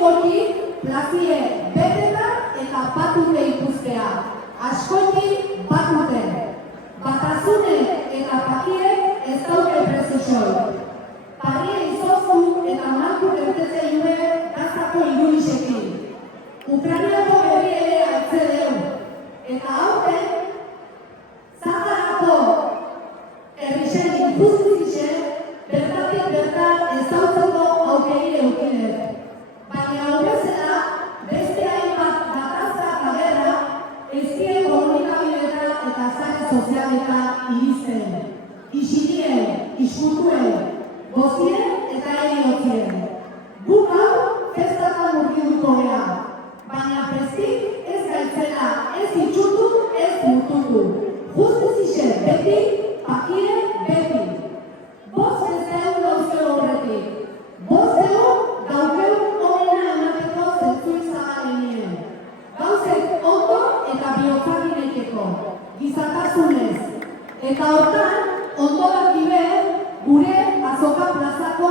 Gehiengotik plazie beteta eta batute ikustea. Askotik batute. Batasune eta pakiek ez dauke prezisoi. Parie izoztu eta marku gertetze jure gaztako irunisekin. Ukrainiako berri ere hartzedeu. Eta haute, zatarako herrixen injustizise bertatik bertan ezautzeko aukeri eukidet. Baina horrezela, beste hainbat gatazkak agerra, ezkien komunikabideetan eta sare sozialetan iristen. Isilien, iskutuen, gozien eta eriotzien. Guk hau festatan murgilduko gea, baina prestik ez gaitzela, ez itxutu, ez mututu. Justizixe beti, pakire beti. Boz ez deu dauzkeu horretik. Boz deu daukeu honena emateko zentzuik zagalenien. Gauzek ondo eta biozakinekeko, gizatasunez. Eta hortan, ondo dakibe, gure Azoka plazako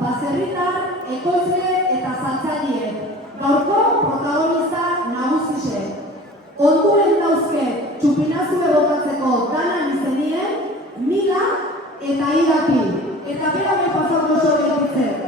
baserritar, ekoizle eta saltzaileek. Gaurko protagonista nagusise. Onduren dauzke txupinazue botatzeko danan izenien, Mila eta Irapi. Eta bera pasako zore egitzen.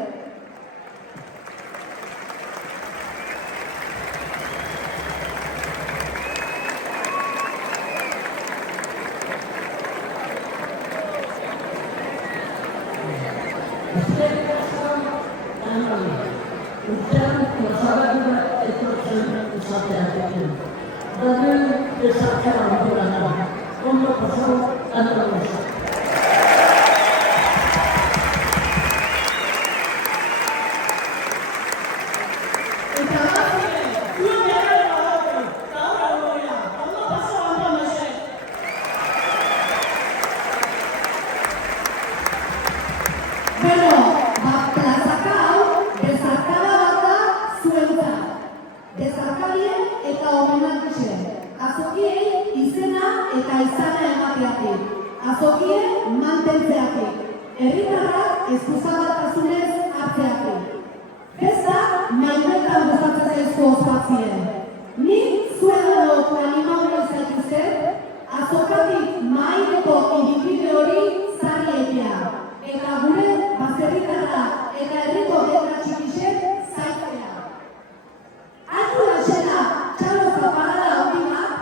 Azokien mantentzeatik, herritarrak eskuzabatasunez hartzeatik. Festa maimetan gustatzen zaizko ospatzien. Nik zuen loko animauen zaituzket, azokatik maileko ibilbide hori zarri egitea. Eta gure baserritarra eta herriko letra txikixek zaitzea. Atzu daxena, txalo zaparada optimak,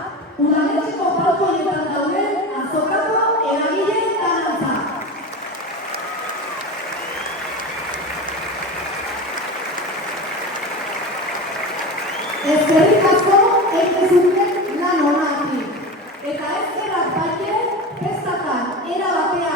udaletxeko balkoietan dauden azokako eragile danantza. Ezkerrik asko egin lan honatik. Eta ezkerrak baite festatan era batean